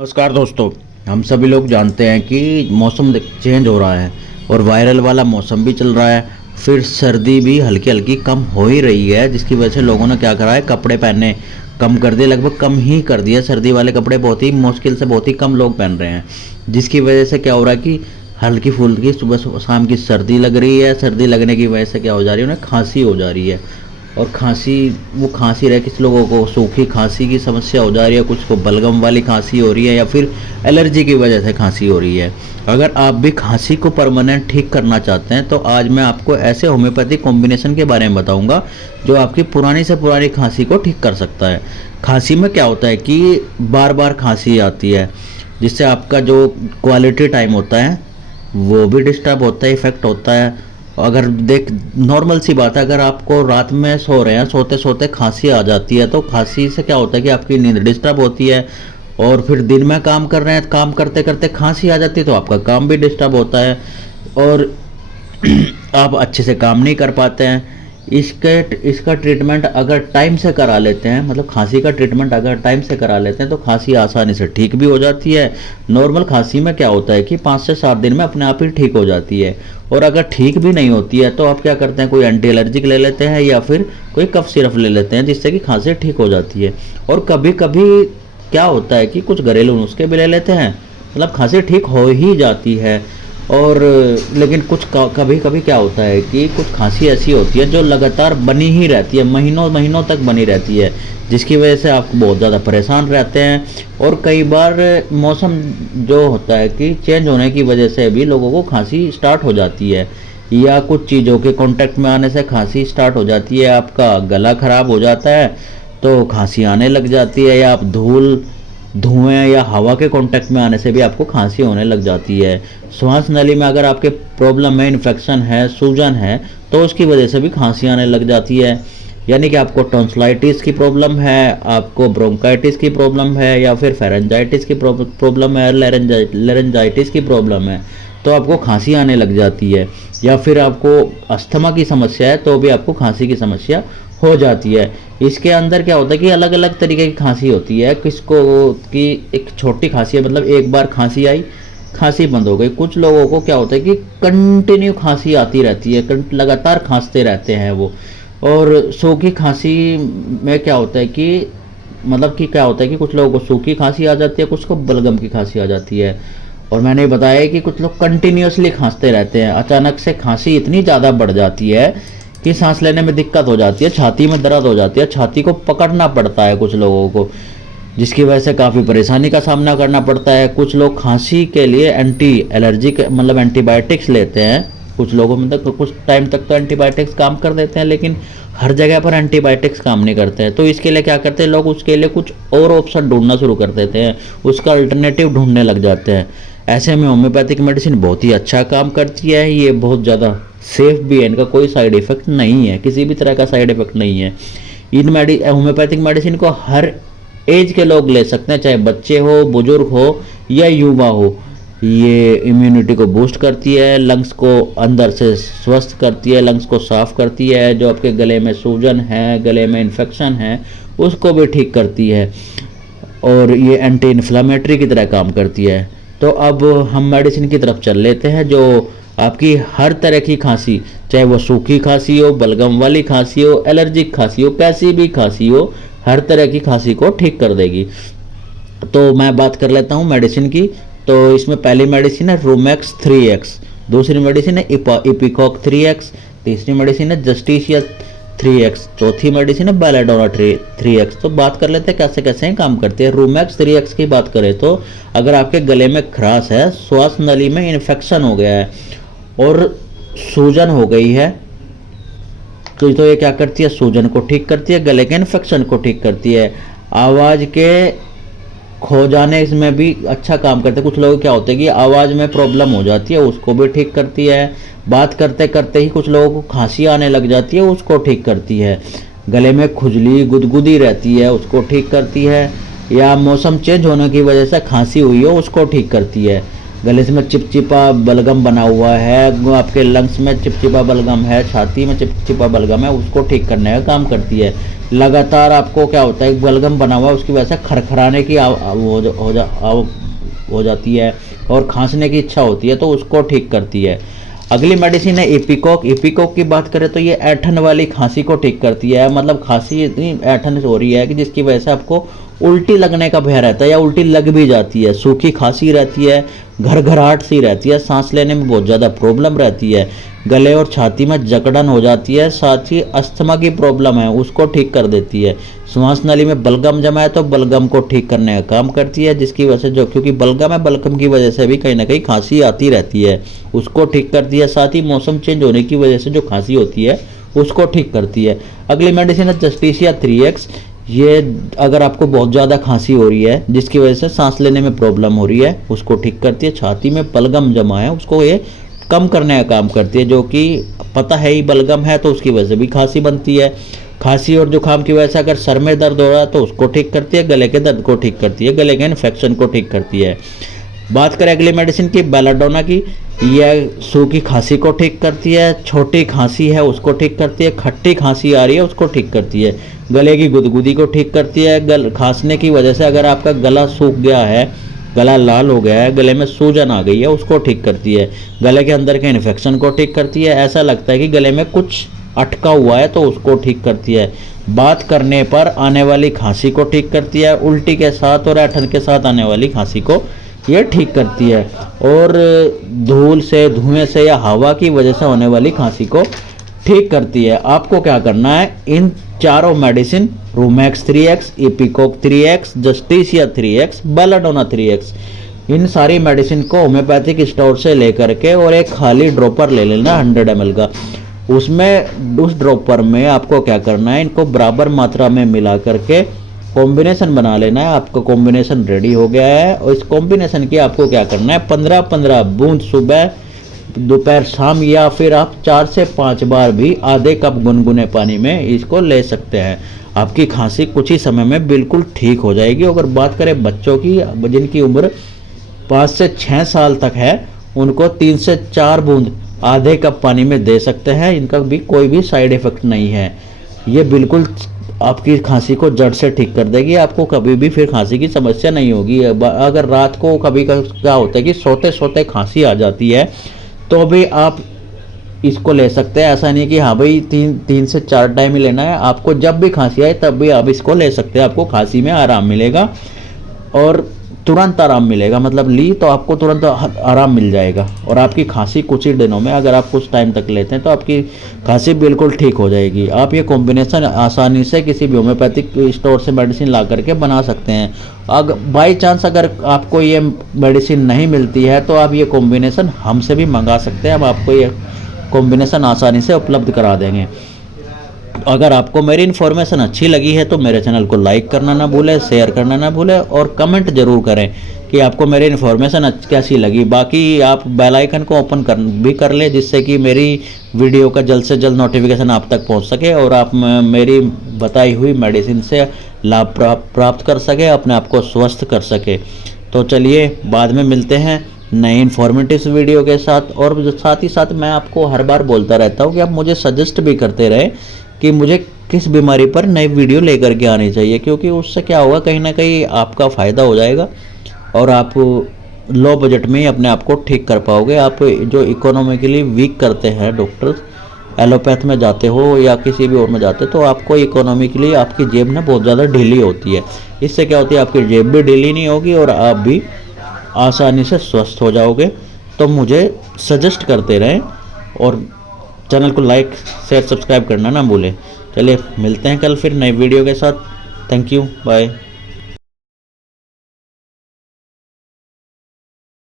नमस्कार दोस्तों। हम सभी लोग जानते हैं कि मौसम चेंज हो रहा है और वायरल वाला मौसम भी चल रहा है। फिर सर्दी भी हल्की हल्की कम हो ही रही है, जिसकी वजह से लोगों ने क्या करा है, कपड़े पहनने कम कर दिए, लगभग कम ही कर दिया। सर्दी वाले कपड़े बहुत ही मुश्किल से बहुत ही कम लोग पहन रहे हैं, जिसकी वजह से क्या हो रहा है कि हल्की फुल्की सुबह शाम की सर्दी लग रही है। सर्दी लगने की वजह से क्या हो जा रही है, उन्हें खांसी हो जा रही है। और खांसी, वो खांसी रहे, किस लोगों को सूखी खांसी की समस्या हो जा रही है, कुछ को बलगम वाली खांसी हो रही है, या फिर एलर्जी की वजह से खांसी हो रही है। अगर आप भी खांसी को परमानेंट ठीक करना चाहते हैं तो आज मैं आपको ऐसे होम्योपैथिक कॉम्बिनेशन के बारे में बताऊंगा जो आपकी पुरानी से पुरानी खांसी को ठीक कर सकता है। खांसी में क्या होता है कि बार बार खांसी आती है, जिससे आपका जो क्वालिटी टाइम होता है वो भी डिस्टर्ब होता है, इफेक्ट होता है। अगर देख, नॉर्मल सी बात है, अगर आपको रात में सो रहे हैं, सोते सोते खांसी आ जाती है तो खांसी से क्या होता है कि आपकी नींद डिस्टर्ब होती है। और फिर दिन में काम कर रहे हैं, काम करते करते खांसी आ जाती है तो आपका काम भी डिस्टर्ब होता है और आप अच्छे से काम नहीं कर पाते हैं। इसका ट्रीटमेंट अगर टाइम से करा लेते हैं, मतलब खांसी का ट्रीटमेंट अगर टाइम से करा लेते हैं तो खांसी आसानी से ठीक भी हो जाती है। नॉर्मल खांसी में क्या होता है कि 5 से 7 दिन में अपने आप ही ठीक हो जाती है। और अगर ठीक भी नहीं होती है तो आप क्या करते हैं, कोई एंटी एलर्जिक ले लेते हैं या फिर कोई कफ सिरप ले लेते हैं, जिससे कि खांसी ठीक हो जाती है। और कभी कभी क्या होता है कि कुछ घरेलू नुस्खे भी ले लेते हैं, मतलब खांसी ठीक हो ही जाती है। और लेकिन कुछ कभी कभी क्या होता है कि कुछ खांसी ऐसी होती है जो लगातार बनी ही रहती है, महीनों महीनों तक बनी रहती है, जिसकी वजह से आप बहुत ज़्यादा परेशान रहते हैं। और कई बार मौसम जो होता है कि चेंज होने की वजह से भी लोगों को खांसी स्टार्ट हो जाती है, या कुछ चीज़ों के कांटेक्ट में आने से खांसी स्टार्ट हो जाती है। आपका गला खराब हो जाता है तो खांसी आने लग जाती है, या आप धुएं या हवा के कांटेक्ट में आने से भी आपको खांसी होने लग जाती है। श्वास नली में अगर आपके प्रॉब्लम है, इन्फेक्शन है, सूजन है, तो उसकी वजह से भी खांसी आने लग जाती है। यानी कि आपको टॉन्सिलाइटिस की प्रॉब्लम है, आपको ब्रोंकाइटिस की प्रॉब्लम है, या फिर फेरेंजाइटिस की प्रॉब्लम है, लेरेंजाइटिस की प्रॉब्लम है, तो आपको खांसी आने लग जाती है। या फिर आपको अस्थमा की समस्या है तो भी आपको खांसी की समस्या हो जाती है। इसके अंदर क्या होता है कि अलग अलग तरीके की खांसी होती है। किसको कि एक छोटी खांसी है, मतलब एक बार खांसी आई, खांसी बंद हो गई। कुछ लोगों को क्या होता है कि कंटिन्यू खांसी आती रहती है, लगातार खांसते रहते हैं वो। और सूखी खांसी में क्या होता है कि मतलब कि क्या होता है कि कुछ लोगों को सूखी खांसी आ जाती है, कुछ को बलगम की खांसी आ जाती है। और मैंने बताया कि कुछ लोग कंटिन्यूसली खांसते रहते हैं, अचानक से खांसी इतनी ज़्यादा बढ़ जाती है कि सांस लेने में दिक्कत हो जाती है, छाती में दर्द हो जाती है, छाती को पकड़ना पड़ता है कुछ लोगों को, जिसकी वजह से काफ़ी परेशानी का सामना करना पड़ता है। कुछ लोग खांसी के लिए एंटी एलर्जिक मतलब एंटीबायोटिक्स लेते हैं। कुछ लोगों में तक कुछ टाइम तक तो एंटीबायोटिक्स काम कर देते हैं, लेकिन हर जगह पर एंटीबायोटिक्स काम नहीं करते हैं। तो इसके लिए क्या करते हैं लोग, उसके लिए कुछ और ऑप्शन ढूंढना शुरू कर देते हैं, उसका अल्टरनेटिव ढूंढने लग जाते हैं। ऐसे में होम्योपैथिक मेडिसिन बहुत ही अच्छा काम करती है। ये बहुत ज़्यादा सेफ भी है, इनका कोई साइड इफ़ेक्ट नहीं है, किसी भी तरह का साइड इफ़ेक्ट नहीं है। इन होम्योपैथिक मेडिसिन को हर एज के लोग ले सकते हैं, चाहे बच्चे हो, बुजुर्ग हो या युवा हो। ये इम्यूनिटी को बूस्ट करती है, लंग्स को अंदर से स्वस्थ करती है, लंग्स को साफ करती है, जो आपके गले में सूजन है, गले में इन्फेक्शन है, उसको भी ठीक करती है। और ये एंटी इन्फ्लामेटरी की तरह काम करती है। तो अब हम मेडिसिन की तरफ चल लेते हैं जो आपकी हर तरह की खांसी, चाहे वो सूखी खांसी हो, बलगम वाली खांसी हो, एलर्जिक खांसी हो, कैसी भी खांसी हो, हर तरह की खांसी को ठीक कर देगी। तो मैं बात कर लेता हूँ मेडिसिन की। तो इसमें पहली मेडिसिन है रूमेक्स 3x, दूसरी मेडिसिन है इपिकॉक 3x, तीसरी मेडिसिन है जस्टिशिया 3x, चौथी मेडिसिन है बेलाडोना 3x। तो बात कर लेते हैं कैसे कैसे काम करती है। रूमेक्स 3x की बात करें तो अगर आपके गले में खराश है, श्वास नली में इन्फेक्शन हो गया है और सूजन हो गई है, तो ये क्या करती है, सूजन को ठीक करती है, गले के इन्फेक्शन को ठीक करती है, आवाज़ के खो जाने इसमें भी अच्छा काम करते हैं। कुछ लोग क्या होते हैं कि आवाज़ में प्रॉब्लम हो जाती है, उसको भी ठीक करती है। बात करते करते ही कुछ लोगों को खांसी आने लग जाती है, उसको ठीक करती है। गले में खुजली गुदगुदी रहती है, उसको ठीक करती है। या मौसम चेंज होने की वजह से खांसी हुई हो, उसको ठीक करती है। गले में चिपचिपा बलगम बना हुआ है, आपके लंग्स में चिपचिपा बलगम है, छाती में चिपचिपा बलगम है, उसको ठीक करने का काम करती है। लगातार आपको क्या होता है, एक बलगम बना हुआ है उसकी वजह से खरखराने की हो जाती है और खांसने की इच्छा होती है, तो उसको ठीक करती है। अगली मेडिसिन है इपिकोक। इपिकोक की बात करें तो ये ऐठन वाली खांसी को ठीक करती है। मतलब खांसी इतनी ऐठन हो रही है कि जिसकी वजह से आपको उल्टी लगने का भय रहता है या उल्टी लग भी जाती है, सूखी खांसी रहती है, घरघराहट सी रहती है, सांस लेने में बहुत ज़्यादा प्रॉब्लम रहती है, गले और छाती में जकड़न हो जाती है, साथ ही अस्थमा की प्रॉब्लम है उसको ठीक कर देती है। श्वास नली में बलगम जमा है तो बलगम को ठीक करने का काम करती है, जिसकी वजह से जो क्योंकि बलगम है, बलगम की वजह से भी कहीं ना कहीं खांसी आती रहती है, उसको ठीक करती है। साथ ही मौसम चेंज होने की वजह से जो खांसी होती है उसको ठीक करती है। अगली मेडिसिन है जस्टिसिया 3X। ये अगर आपको बहुत ज़्यादा खांसी हो रही है जिसकी वजह से सांस लेने में प्रॉब्लम हो रही है उसको ठीक करती है। छाती में बलगम जमा है उसको ये कम करने का काम करती है, जो कि पता है ही बलगम है तो उसकी वजह से भी खांसी बनती है। खांसी और जुकाम की वजह से अगर सर में दर्द हो रहा है तो उसको ठीक करती है, गले के दर्द को ठीक करती है, गले के इन्फेक्शन को ठीक करती है। बात करें अगली मेडिसिन की बेलाडोना की, यह सूखी खांसी को ठीक करती है, छोटी खांसी है उसको ठीक करती है, खट्टी खांसी आ रही है उसको ठीक करती है, गले की गुदगुदी को ठीक करती है। खांसने की वजह से अगर आपका गला सूख गया है, गला लाल हो गया है, गले में सूजन आ गई है उसको ठीक करती है, गले के अंदर के इन्फेक्शन को ठीक करती है, ऐसा लगता है कि गले में कुछ अटका हुआ है तो उसको ठीक करती है। बात करने पर आने वाली खांसी को ठीक करती है, उल्टी के साथ और ऐठन के साथ आने वाली खांसी को ये ठीक करती है, और धूल से, धुएं से या हवा की वजह से होने वाली खांसी को ठीक करती है। आपको क्या करना है, इन चारों medicine rumex 3X, ipecac 3X, justicia 3X, belladonna 3X, इन सारी मेडिसिन को होम्योपैथिक स्टोर से लेकर के और एक खाली ड्रॉपर ले लेना 100 ml का। उसमें उस ड्रॉपर में आपको क्या करना है, इनको बराबर मात्रा में मिला करके कॉम्बिनेशन बना लेना है। आपका कॉम्बिनेशन रेडी हो गया है, और इस कॉम्बिनेशन की आपको क्या करना है, 15-15 बूंद सुबह, दोपहर, शाम, या फिर आप 4 से 5 बार भी आधे कप गुनगुने पानी में इसको ले सकते हैं। आपकी खांसी कुछ ही समय में बिल्कुल ठीक हो जाएगी। अगर बात करें बच्चों की, जिनकी उम्र 5 से 6 साल तक है, उनको 3 से 4 बूंद आधे कप पानी में दे सकते हैं। इनका भी कोई भी साइड इफेक्ट नहीं है। ये बिल्कुल आपकी खांसी को जड़ से ठीक कर देगी, आपको कभी भी फिर खांसी की समस्या नहीं होगी। अगर रात को कभी क्या होता है कि सोते सोते खांसी आ जाती है तो भी आप इसको ले सकते हैं। ऐसा नहीं कि हाँ भाई 3 से 4 टाइम ही लेना है, आपको जब भी खांसी आए तब भी आप इसको ले सकते हैं। आपको खांसी में आराम मिलेगा और तुरंत आराम मिलेगा, मतलब ली तो आपको तुरंत आराम मिल जाएगा, और आपकी खांसी कुछ ही दिनों में, अगर आप कुछ टाइम तक लेते हैं तो आपकी खांसी बिल्कुल ठीक हो जाएगी। आप ये कॉम्बिनेशन आसानी से किसी भी होम्योपैथिक स्टोर से मेडिसिन ला करके बना सकते हैं। अगर बाई चांस अगर आपको ये मेडिसिन नहीं मिलती है तो आप ये कॉम्बिनेशन हमसे भी मंगा सकते हैं, हम आपको ये कॉम्बिनेशन आसानी से उपलब्ध करा देंगे। अगर आपको मेरी इन्फॉर्मेशन अच्छी लगी है तो मेरे चैनल को लाइक करना ना भूलें, शेयर करना ना भूलें, और कमेंट जरूर करें कि आपको मेरी इन्फॉर्मेशन कैसी लगी। बाकी आप बेल आइकन को ओपन भी कर लें, जिससे कि मेरी वीडियो का जल्द से जल्द नोटिफिकेशन आप तक पहुंच सके और आप मेरी बताई हुई मेडिसिन से लाभ प्राप्त कर सके, अपने आप को स्वस्थ कर सके। तो चलिए बाद में मिलते हैं नए इन्फॉर्मेटिव वीडियो के साथ। और साथ ही साथ मैं आपको हर बार बोलता रहता हूँ कि आप मुझे सजेस्ट भी करते रहे कि मुझे किस बीमारी पर नई वीडियो लेकर के आनी चाहिए, क्योंकि उससे क्या होगा, कहीं ना कहीं आपका फ़ायदा हो जाएगा और आप लो बजट में ही अपने आप को ठीक कर पाओगे। आप जो इकोनॉमिकली वीक करते हैं डॉक्टर्स, एलोपैथ में जाते हो या किसी भी और में जाते हो, तो आपको इकोनॉमिकली आपकी जेब ना बहुत ज़्यादा ढीली होती है। इससे क्या होती है, आपकी जेब भी ढीली नहीं होगी और आप भी आसानी से स्वस्थ हो जाओगे। तो मुझे सजेस्ट करते रहें और चैनल को लाइक, शेयर, सब्सक्राइब करना ना भूलें। चलिए मिलते हैं कल फिर नई वीडियो के साथ। Thank you, bye.